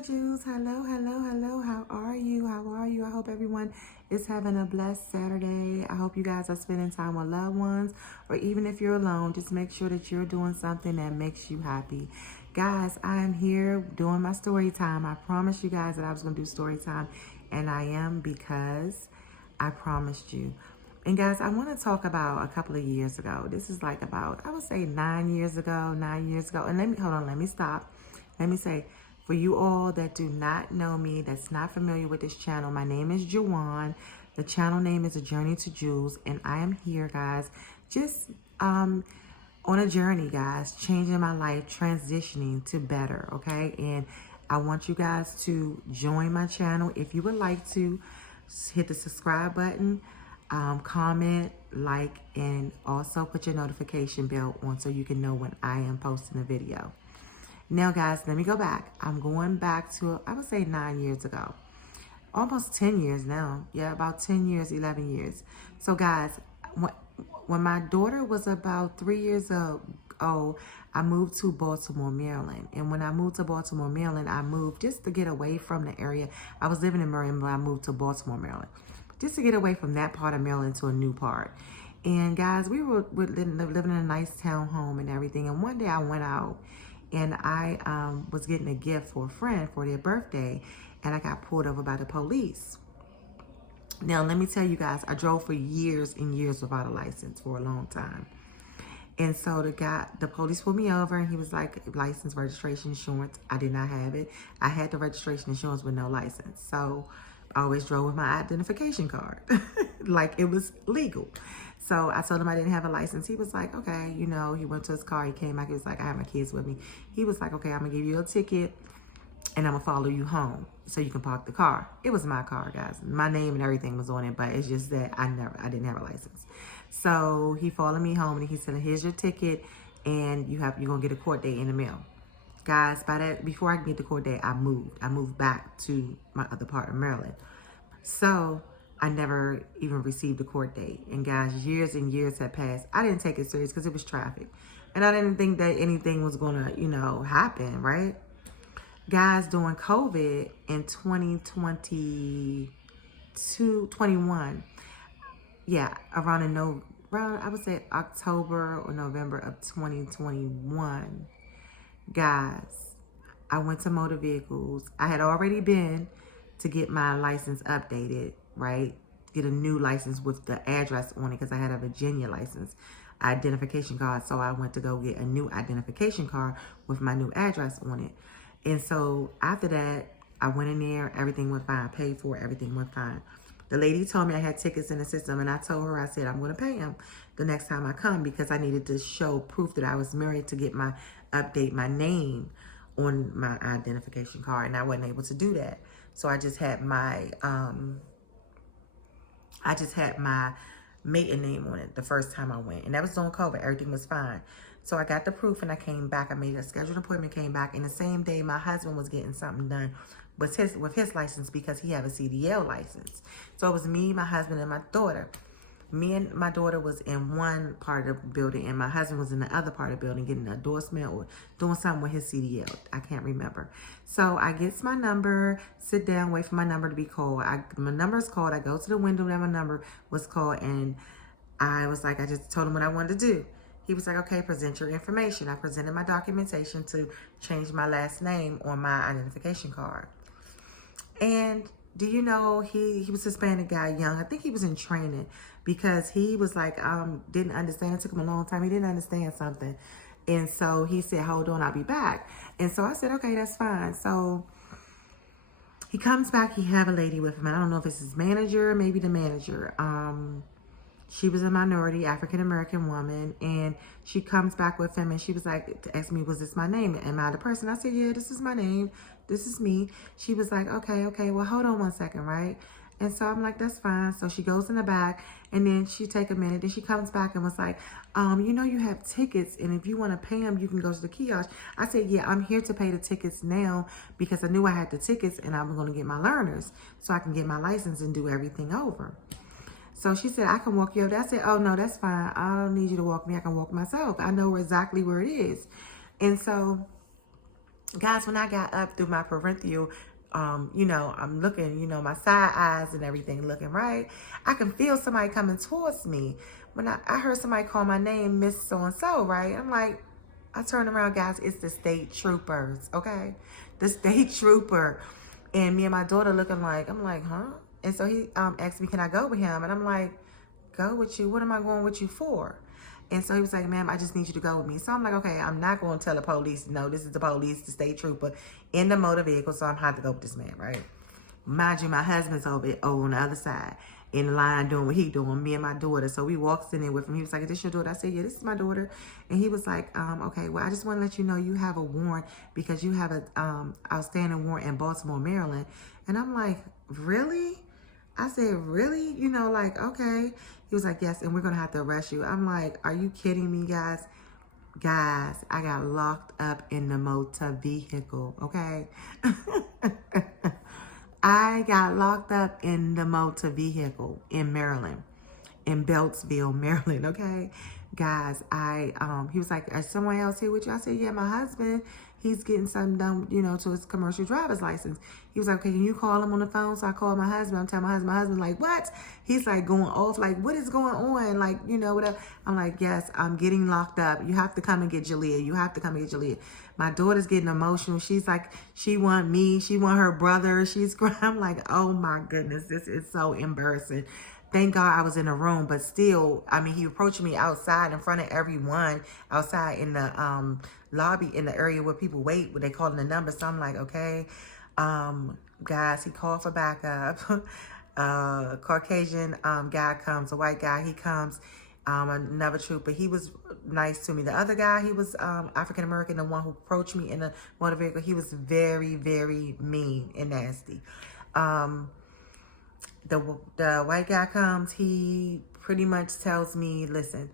my Jews. Hello, hello, hello. How are you? How are you? I hope everyone is having a blessed Saturday. I hope you guys are spending time with loved ones, or even if you're alone, just make sure that you're doing something that makes you happy. Guys, I am here doing my story time. I promised you guys that I was going to do story time, and I am, because I promised you. And guys, I want to talk about a couple of years ago. This is like about, I would say 9 years ago, 9 years ago. And let me stop. Let me say, for you all that do not know me, that's not familiar with this channel, my name is Juwan. The channel name is A Journey to Jewels, and I am here, guys, just on a journey, guys, changing my life, transitioning to better, okay? And I want you guys to join my channel. If you would like to, hit the subscribe button, comment, like, and also put your notification bell on so you can know when I am posting a video. Now, guys, let me go back. I'm going back to, I would say 9 years ago. Almost 10 years now. Yeah, about 10 years, 11 years. So, guys, when my daughter was about 3 years old, I moved to Baltimore, Maryland. And when I moved to Baltimore, Maryland, I moved just to get away from the area. I was living in Maryland, but I moved to Baltimore, Maryland, just to get away from that part of Maryland to a new part. And, guys, we were living in a nice townhome and everything. And one day I went out, and I was getting a gift for a friend for their birthday, and I got pulled over by the police. Now, let me tell you guys, I drove for years and years without a license for a long time. And so the police pulled me over, and he was like, license, registration, insurance. I did not have it. I had the registration, insurance, with no license. So I always drove with my identification card, like it was legal. So I told him I didn't have a license. He was like, okay, you know, he went to his car. He came back. He was like, I have my kids with me. He was like, okay, I'm going to give you a ticket, and I'm going to follow you home so you can park the car. It was my car, guys. My name and everything was on it, but it's just that I didn't have a license. So he followed me home, and he said, here's your ticket, and you're going to get a court date in the mail. Guys, before I could get the court date, I moved back to my other part of Maryland. So I never even received a court date. And guys, years and years had passed. I didn't take it serious because it was traffic. And I didn't think that anything was going to, happen, right? Guys, during COVID in 2021, yeah, around I would say October or November of 2021, guys, I went to motor vehicles. I had already been to get my license updated, right? Get a new license with the address on it, because I had a Virginia license identification card. So I went to go get a new identification card with my new address on it. And so after that, I went in there, everything went fine, paid for it, everything went fine. The lady told me I had tickets in the system, and I told her, I said, I'm going to pay him the next time I come, because I needed to show proof that I was married to get update my name on my identification card, and I wasn't able to do that. So I just had my maiden name on it the first time I went, and that was during COVID. Everything was fine. So I got the proof, and I came back. I made a scheduled appointment, came back, and the same day my husband was getting something done with his license, because he had a CDL license. So it was me, my husband, and my daughter. Me and my daughter was in one part of the building, and my husband was in the other part of the building getting an endorsement or doing something with his CDL. I can't remember. So I get my number, sit down, wait for my number to be called. My number is called. I go to the window that my number was called, and I was like, I just told him what I wanted to do. He was like, okay, present your information. I presented my documentation to change my last name on my identification card. And do you know, he was a Hispanic guy, young. I think he was in training, because he was like, didn't understand. It took him a long time. He didn't understand something. And so he said, hold on, I'll be back. And so I said, okay, that's fine. So he comes back. He have a lady with him. I don't know if it's his manager, maybe the manager. She was a minority African-American woman, and she comes back with him, and she was like, to ask me, was this my name? Am I the person? I said, yeah, this is my name. This is me. She was like, okay, well, hold on one second, right? And so I'm like, that's fine. So she goes in the back, and then she take a minute. Then she comes back and was like, you have tickets, and if you want to pay them, you can go to the kiosk. I said, yeah, I'm here to pay the tickets now, because I knew I had the tickets, and I was going to get my learners so I can get my license and do everything over. So she said, I can walk you over there. I said, oh, no, that's fine. I don't need you to walk me. I can walk myself. I know exactly where it is. And so Guys, when I got up through my parentheal, you know, I'm looking, you know, my side eyes and everything looking right. I can feel somebody coming towards me. When I heard somebody call my name, Miss So-and-so, right? I'm like, I turn around, guys, it's the state troopers, okay? The state trooper. And me and my daughter looking like, I'm like, huh? And so he asked me, can I go with him? And I'm like, go with you? What am I going with you for? And so he was like, ma'am, I just need you to go with me. So I'm like, okay, I'm not going to tell the police. No, this is the police, the state trooper in the motor vehicle. So I'm have to go with this man, right? Mind you, my husband's over on the other side in the line doing what he doing, me and my daughter. So we walks in there with him. He was like, is this your daughter? I said, yeah, this is my daughter. And he was like, okay, well, I just want to let you know you have a warrant because you have a outstanding warrant in Baltimore, Maryland. And I'm like, really? I said, really? You know, like, okay. He was like, yes, and we're going to have to arrest you. I'm like, are you kidding me, guys? Guys, I got locked up in the motor vehicle, okay? I got locked up in the motor vehicle in Maryland, in Beltsville, Maryland, okay? Guys, he was like, is someone else here with you? I said, yeah, my husband, he's getting something done, you know, to his commercial driver's license. He was like, okay, can you call him on the phone? So I called my husband. I'm telling my husband, like, what? He's like going off, like, what is going on? Like, you know, whatever. I'm like, yes, I'm getting locked up. You have to come and get Jalea. You have to come and get Jalea. My daughter's getting emotional. She's like, she want me. She want her brother. She's crying. I'm like, oh my goodness, this is so embarrassing. Thank God I was in the room, but still, I mean, he approached me outside in front of everyone, outside in the lobby, in the area where people wait, where they call the number. So I'm like, okay, guys, he called for backup. Caucasian guy comes, a white guy, he comes, another trooper. He was nice to me. The other guy, he was African American, the one who approached me in the motor vehicle. He was very, very mean and nasty. The white guy comes, he pretty much tells me, listen,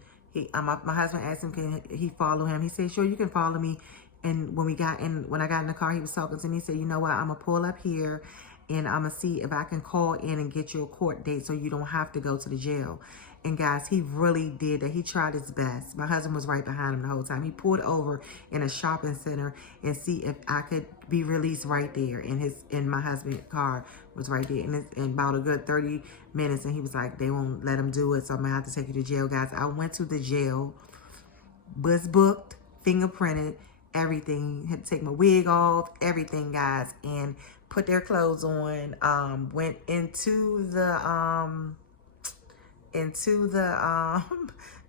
my husband asked him, can he follow him? He said, sure, you can follow me. And when I got in the car, he was talking to me. He said, you know what, I'm going to pull up here and I'm going to see if I can call in and get you a court date so you don't have to go to the jail. And guys, he really did that. He tried his best. My husband was right behind him the whole time. He pulled over in a shopping center and see if I could be released right there. And my husband's car was right there. And in about a good 30 minutes, and he was like, they won't let him do it, so I'm going to have to take you to jail, guys. I went to the jail, was booked, fingerprinted, everything. Had to take my wig off, everything, guys, and put their clothes on. Went into the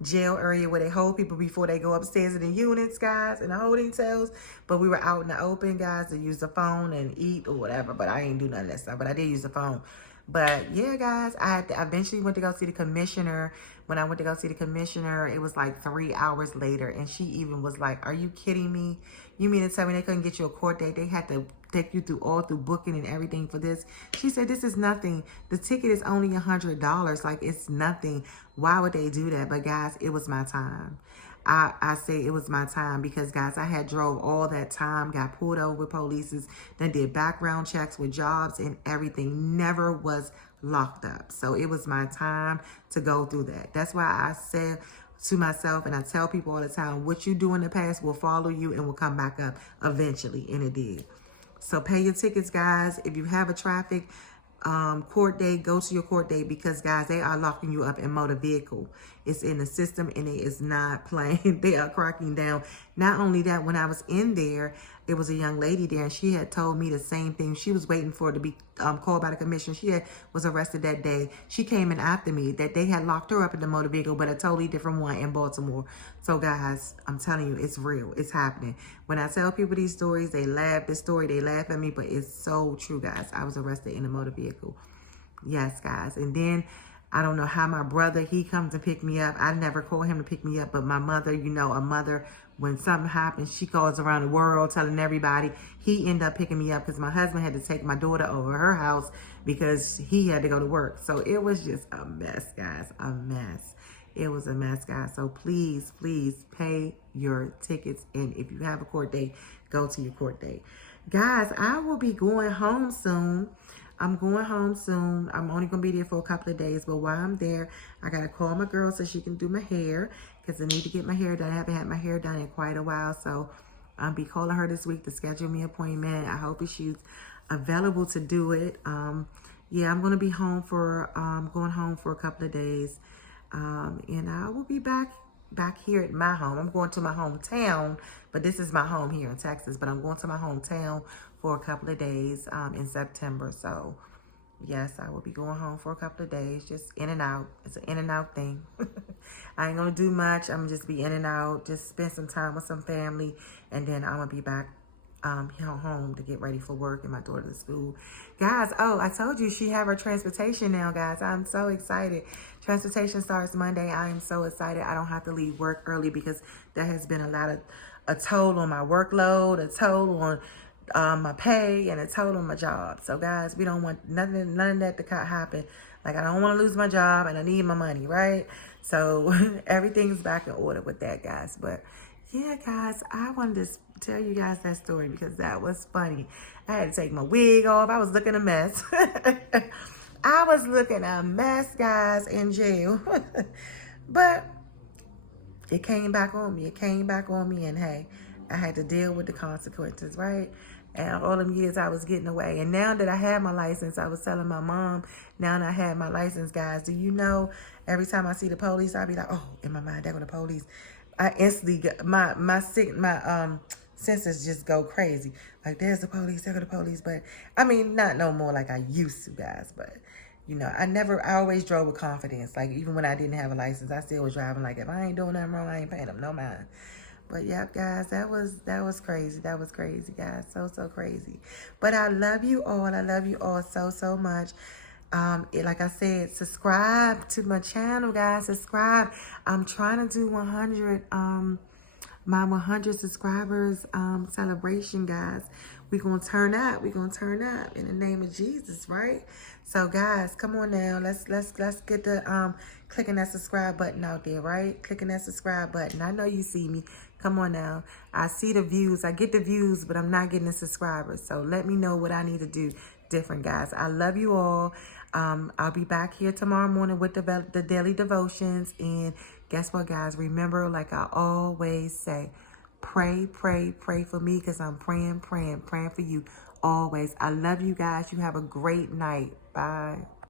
jail area where they hold people before they go upstairs in the units, guys, in the holding cells. But we were out in the open, guys, to use the phone and eat or whatever. But I ain't do none of that stuff. But I did use the phone. But yeah, guys, I eventually went to go see the commissioner. When I went to go see the commissioner, it was like 3 hours later. And she even was like, are you kidding me? You mean to tell me they couldn't get you a court date? They had to take you through booking and everything for this. She said, this is nothing. The ticket is only $100. Like, it's nothing. Why would they do that? But guys, it was my time. I say it was my time because, guys, I had drove all that time, got pulled over with police, then did background checks with jobs and everything. Never was locked up. So it was my time to go through that. That's why I said to myself, and I tell people all the time, what you do in the past will follow you and will come back up eventually. And it did. So pay your tickets, guys. If you have a traffic court date, go to your court date because, guys, they are locking you up in motor vehicle. It's in the system and it is not playing. They are cracking down. Not only that, when I was in there, it was a young lady there and she had told me the same thing. She was waiting for it to be called by the commissioner. She was arrested that day. She came in after me that they had locked her up in the motor vehicle, but a totally different one in Baltimore. So, guys, I'm telling you, it's real. It's happening. When I tell people these stories, they laugh. This story, they laugh at me, but it's so true, guys. I was arrested in a motor vehicle. Yes, guys. And then I don't know how my brother, he comes to pick me up. I never call him to pick me up, but my mother, you know, a mother, when something happens, she calls around the world telling everybody. He ended up picking me up because my husband had to take my daughter over her house because he had to go to work. So it was just a mess, guys, a mess. It was a mess, guys. So please, please pay your tickets. And if you have a court date, go to your court date. Guys, I will be going home soon. I'm going home soon. I'm only going to be there for a couple of days. But while I'm there, I got to call my girl so she can do my hair because I need to get my hair done. I haven't had my hair done in quite a while. So I'll be calling her this week to schedule me an appointment. I hope that she's available to do it. Yeah, I'm going to be home for, going home for a couple of days. And I will be back here at my home. I'm going to my hometown, but this is my home here in Texas, but I'm going to my hometown for a couple of days, in September. So yes, I will be going home for a couple of days, just in and out. It's an in and out thing. I ain't gonna do much. I'm gonna just be in and out, just spend some time with some family, and then I'm gonna be back home to get ready for work and my daughter to school. Guys, oh, I told you she have her transportation now, guys. I'm so excited. Transportation starts Monday. I am so excited. I don't have to leave work early because that has been a toll on my workload, a toll on my pay, and a toll on my job. So guys, we don't want none of that to happen. Like, I don't want to lose my job and I need my money, right? So everything's back in order with that, guys. But yeah, guys, I wanted to tell you guys that story because that was funny. I had to take my wig off. I was looking a mess. I was looking a mess, guys, in jail. But it came back on me. It came back on me, and hey, I had to deal with the consequences, right? And all them years I was getting away. And now that I have my license, I was telling my mom, now that I have my license, guys, do you know, every time I see the police, I'll be like, oh, in my mind, there go the police. I instantly get my senses just go crazy. Like, there's the police, there go the police. But I mean, not no more like I used to, guys. But you know, I always drove with confidence. Like, even when I didn't have a license, I still was driving like, if I ain't doing nothing wrong, I ain't paying them no mind. But yep, guys, that was crazy. That was crazy, guys. So crazy. But I love you all. I love you all so much. Like I said, subscribe to my channel, guys. Subscribe. I'm trying to do 100 my 100 subscribers celebration, guys. We're gonna turn up. We're gonna turn up in the name of Jesus, right? So guys, come on now. Let's get the clicking that subscribe button out there, right? Clicking that subscribe button. I know you see me. Come on now. I see the views. I get the views, but I'm not getting the subscribers. So let me know what I need to do different, guys. I love you all. I'll be back here tomorrow morning with the daily devotions. And guess what, guys? Remember, like I always say, pray for me, because I'm praying for you always. I love you guys. You have a great night. Bye.